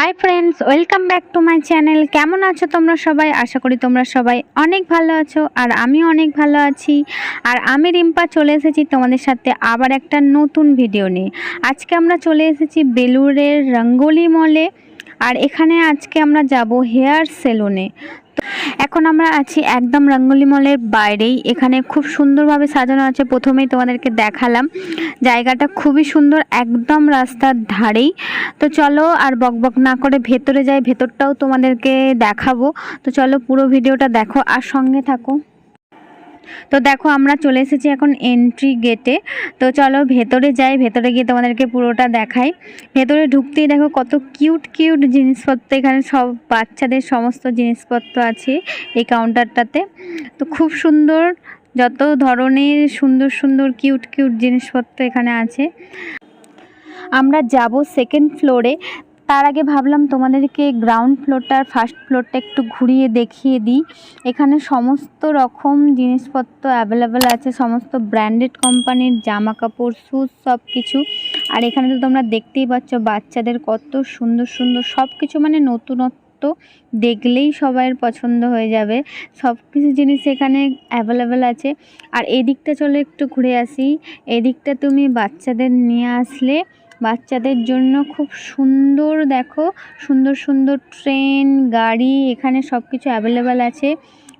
Hi friends, welcome back to my channel. কেমন আছো তোমরা সবাই? আশা করি তোমরা সবাই অনেক ভালো আছো, আর আমিও অনেক ভালো আছি। আর আমি রিম্পা চলে এসেছি তোমাদের সাথে আবার একটা নতুন ভিডিও নিয়ে। আজকে আমরা চলে এসেছি বেলুড়ের রঙ্গোলি মলে, আর এখানে আজকে আমরা যাব হেয়ার সেলুনে। এখন আমরা আছি একদম রঙ্গোলি মলের বাইরেই। এখানে খুব সুন্দরভাবে সাজানো আছে। প্রথমেই তোমাদেরকে দেখালাম, জায়গাটা খুবই সুন্দর, একদম রাস্তার ধারেই। তো চলো আর বকবক না করে ভেতরে যাই, ভেতরটাও তোমাদেরকে দেখাবো। তো চলো পুরো ভিডিওটা দেখো আর সঙ্গে থাকো। তো দেখো আমরা চলে এসেছি এখন এন্ট্রি গেটে। তো চলো ভেতরে যাই, ভেতরে গিয়ে তোমাদেরকে পুরোটা দেখাই। ভেতরে ঢুকতেই দেখো কত কিউট কিউট জিনিসপত্র, এখানে সব বাচ্চাদের সমস্ত জিনিসপত্র আছে এই কাউন্টারটাতে। তো খুব সুন্দর, যত ধরনের সুন্দর সুন্দর কিউট কিউট জিনিসপত্র এখানে আছে। আমরা যাব সেকেন্ড ফ্লোরে। তার আগে ভাবলাম তোমাদেরকে গ্রাউন্ড ফ্লোরটা আর ফার্স্ট ফ্লোরটা একটু ঘুরিয়ে দেখিয়ে দিই। এখানে সমস্ত রকম জিনিসপত্র অ্যাভেলেবেল আছে, সমস্ত ব্র্যান্ডেড কোম্পানির জামা কাপড়, শ্যুজ, সব কিছু। আর এখানে তো তোমরা দেখতেই পাচ্ছ বাচ্চাদের কত সুন্দর সুন্দর সব কিছু, মানে নতুনত্ব, দেখলেই সবার পছন্দ হয়ে যাবে। সব কিছু জিনিস এখানে অ্যাভেলেবেল আছে। আর এদিকটা চলো একটু ঘুরে আসি। এদিকটা তুমি বাচ্চাদের নিয়ে আসলে বাচ্চাদের জন্য খুব সুন্দর, দেখো সুন্দর সুন্দর ট্রেন, গাড়ি, এখানে সব কিছু অ্যাভেলেবেল আছে।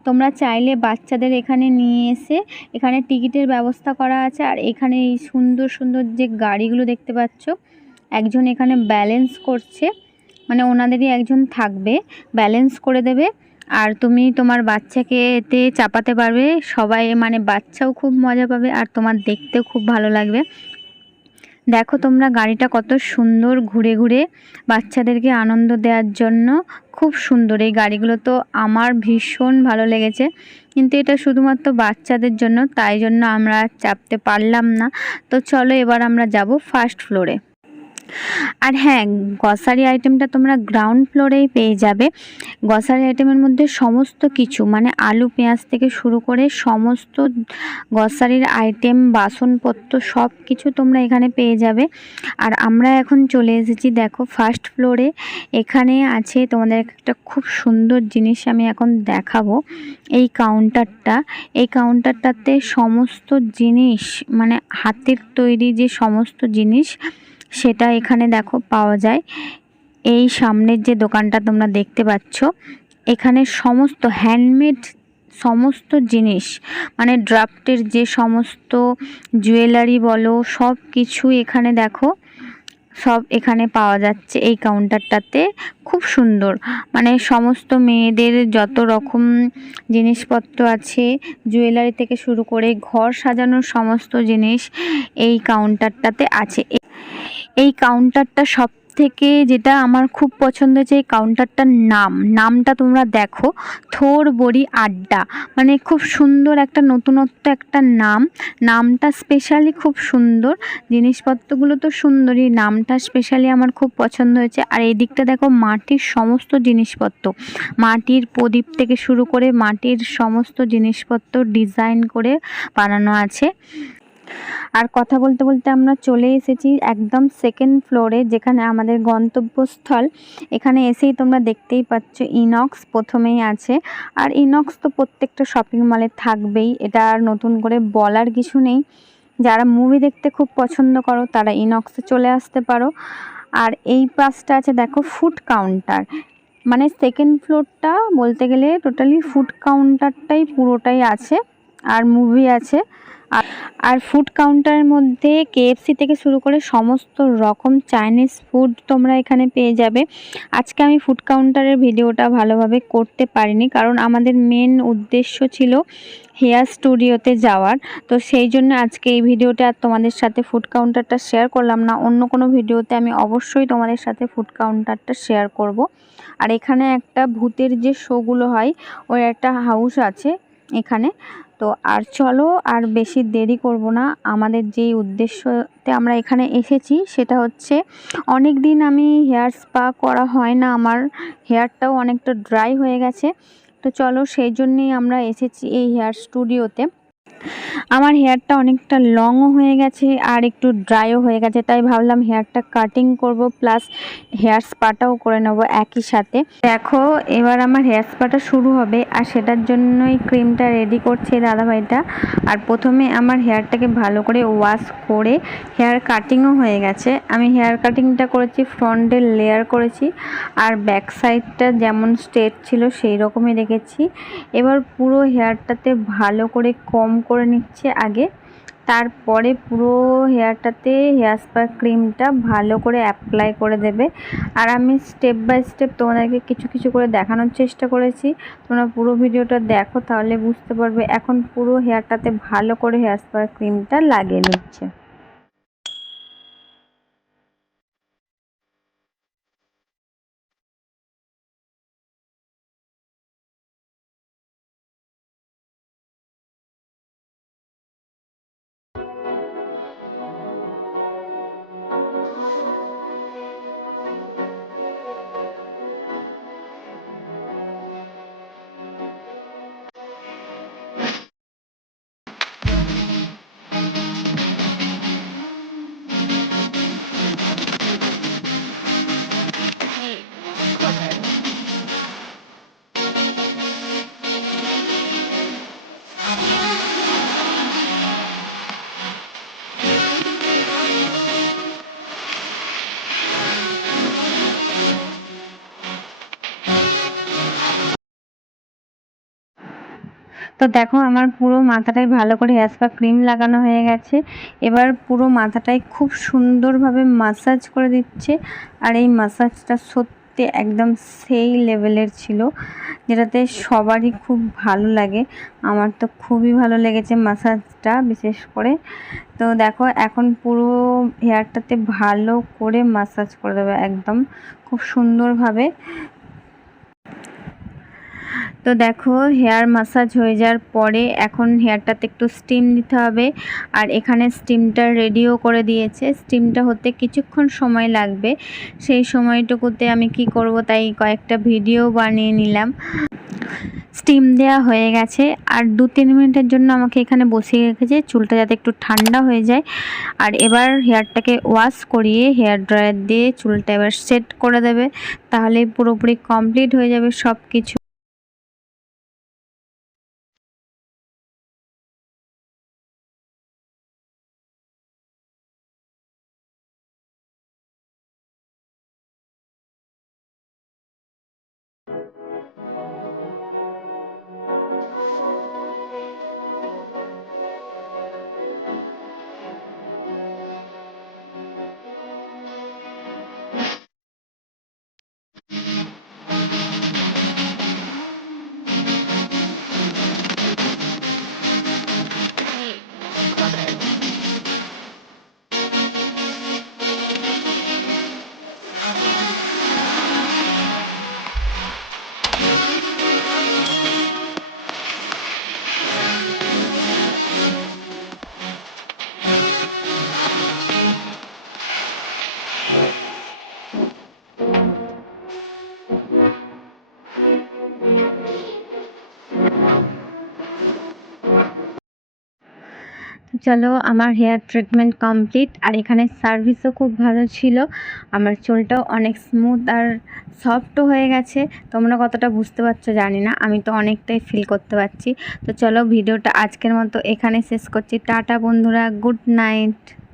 তোমরা চাইলে বাচ্চাদের এখানে নিয়ে এসে এখানে টিকিটের ব্যবস্থা করা আছে। আর এখানে এই সুন্দর সুন্দর যে গাড়িগুলো দেখতে পাচ্ছ, একজন এখানে ব্যালেন্স করছে, মানে ওনাদেরই একজন থাকবে, ব্যালেন্স করে দেবে। আর তুমি তোমার বাচ্চাকে এতে চাপাতে পারবে, সবাই মানে বাচ্চাও খুব মজা পাবে আর তোমার দেখতেও খুব ভালো লাগবে। দেখো তোমরা গাড়িটা কত সুন্দর, ঘুরে ঘুরে বাচ্চাদেরকে আনন্দ দেওয়ার জন্য খুব সুন্দর এই গাড়িগুলো। তো আমার ভীষণ ভালো লেগেছে, কিন্তু এটা শুধুমাত্র বাচ্চাদের জন্য, তাই জন্য আমরা চাপতে পারলাম না। তো চলো এবার আমরা যাব ফার্স্ট ফ্লোরে। আর হ্যাঁ, গ্রসারি আইটেমটা তোমরা গ্রাউন্ড ফ্লোরেই পেয়ে যাবে। গ্রসারি আইটেমের মধ্যে সমস্ত কিছু, মানে আলু পেঁয়াজ থেকে শুরু করে সমস্ত গ্রসারির আইটেম, বাসনপত্র সব কিছু তোমরা এখানে পেয়ে যাবে। আর আমরা এখন চলে এসেছি দেখো ফার্স্ট ফ্লোরে। এখানে আছে তোমাদের একটা খুব সুন্দর জিনিস আমি এখন দেখাবো। এই কাউন্টারটাতে সমস্ত জিনিস, মানে হাতের তৈরি যে সমস্ত জিনিস, সেটা এখানে দেখো পাওয়া যায়। এই সামনের যে দোকানটা তোমরা দেখতে পাচ্ছ, এখানে সমস্ত হ্যান্ডমেড সমস্ত জিনিস, মানে ড্রাফটের যে সমস্ত জুয়েলারি বলো, সব কিছু এখানে দেখো সব এখানে পাওয়া যাচ্ছে এই কাউন্টারটাতে। খুব সুন্দর, মানে সমস্ত মেয়েদের যত রকম জিনিসপত্র আছে, জুয়েলারি থেকে শুরু করে ঘর সাজানোর সমস্ত জিনিস এই কাউন্টারটাতে আছে। এই কাউন্টারটা সব থেকে যেটা আমার খুব পছন্দ হয়েছে, এই কাউন্টারটার নামটা তোমরা দেখো, থোর বড়ি আড্ডা, মানে খুব সুন্দর একটা নতুনত্ব একটা নামটা স্পেশালি খুব সুন্দর। জিনিসপত্রগুলো তো সুন্দরই, নামটা স্পেশালি আমার খুব পছন্দ হয়েছে। আর এই দিকটা দেখো মাটির সমস্ত জিনিসপত্র, মাটির প্রদীপ থেকে শুরু করে মাটির সমস্ত জিনিসপত্র ডিজাইন করে বানানো আছে। আর কথা বলতে বলতে আমরা চলে এসেছি একদম সেকেন্ড ফ্লোরে, যেখানে আমাদের গন্তব্যস্থল। এখানে এসেই তোমরা দেখতেই পাচ্ছ ইনক্স প্রথমেই আছে। আর ইনক্স তো প্রত্যেকটা শপিং মলে থাকবেই, এটা আর নতুন করে বলার কিছু নেই। যারা মুভি দেখতে খুব পছন্দ করো তারা ইনক্সে চলে আসতে পারো। আর এই পাশটা আছে দেখো ফুড কাউন্টার, মানে সেকেন্ড ফ্লোরটা বলতে গেলে টোটালি ফুড কাউন্টারটাই পুরোটাই আছে, আর মুভি আছে। আর ফুড কাউন্টারের মধ্যে কেএফসি থেকে শুরু করে সমস্ত রকম চাইনিজ ফুড তোমরা এখানে পেয়ে যাবে। আজকে আমি ফুড কাউন্টারের ভিডিওটা ভালোভাবে করতে পারিনি, কারণ আমাদের মেন উদ্দেশ্য ছিল হেয়ার স্টুডিওতে যাওয়ার। তো সেই জন্য আজকে এই ভিডিওটা আর তোমাদের সাথে ফুড কাউন্টারটা শেয়ার করলাম না। অন্য কোনো ভিডিওতে আমি অবশ্যই তোমাদের সাথে ফুড কাউন্টারটা শেয়ার করব। আর এখানে একটা ভূতের যে শোগুলো হয়, ওই একটা হাউস আছে এখানে। তো আর চলো আর বেশি দেরি করব না, আমাদের যেই উদ্দেশ্যতে আমরা এখানে এসেছি সেটা হচ্ছে, অনেক দিন আমি হেয়ার স্পা করা হয় না, আমার হেয়ারটাও অনেকটা ড্রাই হয়ে গেছে। তো চলো সেই জন্যেই আমরা এসেছি এই হেয়ার স্টুডিওতে। আমার হেয়ারটা অনেকটা লংও হয়ে গেছে আর একটু ড্রাইও হয়ে গেছে, তাই ভাবলাম হেয়ারটা কাটিং করব প্লাস হেয়ার স্পাটাও করে নেব একই সাথে। দেখো এবার আমার হেয়ার স্পাটা শুরু হবে আর সেটার জন্যই ক্রিমটা রেডি করছে দাদাভাইটা। আর প্রথমে আমার হেয়ারটাকে ভালো করে ওয়াশ করে হেয়ার কাটিংও হয়ে গেছে। আমি হেয়ার কাটিংটা করেছি, ফ্রন্টের লেয়ার করেছি আর ব্যাক সাইডটা যেমন স্ট্রেট ছিল সেই রকমই রেখেছি। এবার পুরো হেয়ারটাতে ভালো করে কম করে নিচ্ছে আগে, তারপরে পুরো হেয়ারটাতে হেয়ার স্পা ক্রিমটা ভালো করে অ্যাপ্লাই করে দেবে। আর আমি স্টেপ বাই স্টেপ তোমাদেরকে কিছু কিছু করে দেখানোর চেষ্টা করেছি, তোমরা পুরো ভিডিওটা দেখো তাহলে বুঝতে পারবে। এখন পুরো হেয়ারটাতে ভালো করে হেয়ার স্পা ক্রিমটা লাগিয়ে নিচ্ছে। তো দেখো আমার পুরো মাথাটায় ভালো করে হেয়ার স্পা ক্রিম লাগানো হয়ে গেছে। এবার পুরো মাথাটায় খুব সুন্দরভাবে মাসাজ করে দিচ্ছে। আর এই মাসাজটা সত্যি একদম সেই লেভেলের ছিল, যেটাতে সবারই খুব ভালো লাগে। আমার তো খুবই ভালো লেগেছে মাসাজটা বিশেষ করে। তো দেখো এখন পুরো হেয়ারটাতে ভালো করে মাসাজ করে দেবে একদম খুব সুন্দরভাবে। তো দেখো হেয়ার মাসাজ হয়ে যাওয়ার পরে এখন হেয়ারটাতে একটু স্টিম দিতে হবে। আর এখানে স্টিমটা রেডিও করে দিয়েছে, স্টিমটা হতে কিছুক্ষণ সময় লাগবে। সেই সময়টুকুতে আমি কি করব তাই কয়েকটা ভিডিও বানিয়ে নিলাম। স্টিম দেওয়া হয়ে গেছে আর 2-3 মিনিটের জন্য আমাকে এখানে বসিয়ে রেখেছে, চুলটা যাতে একটু ঠান্ডা হয়ে যায়। আর এবার হেয়ারটাকে ওয়াশ করিয়ে হেয়ার ড্রায়ার দিয়ে চুলটা এবার সেট করে দেবে, তাহলে পুরোপুরি কমপ্লিট হয়ে যাবে সব কিছু। চলো আমার হেয়ার ট্রিটমেন্ট কমপ্লিট আর এখানে সার্ভিসও খুব ভালো ছিল। আমার চুলটাও অনেক স্মুথ আর সফটও হয়ে গেছে। তোমরা কতটা বুঝতে পারছো জানি না, আমি তো অনেকটাই ফিল করতে পারছি। তো চলো ভিডিওটা আজকের মতো এখানে শেষ করছি। টাটা বন্ধুরা, গুড নাইট।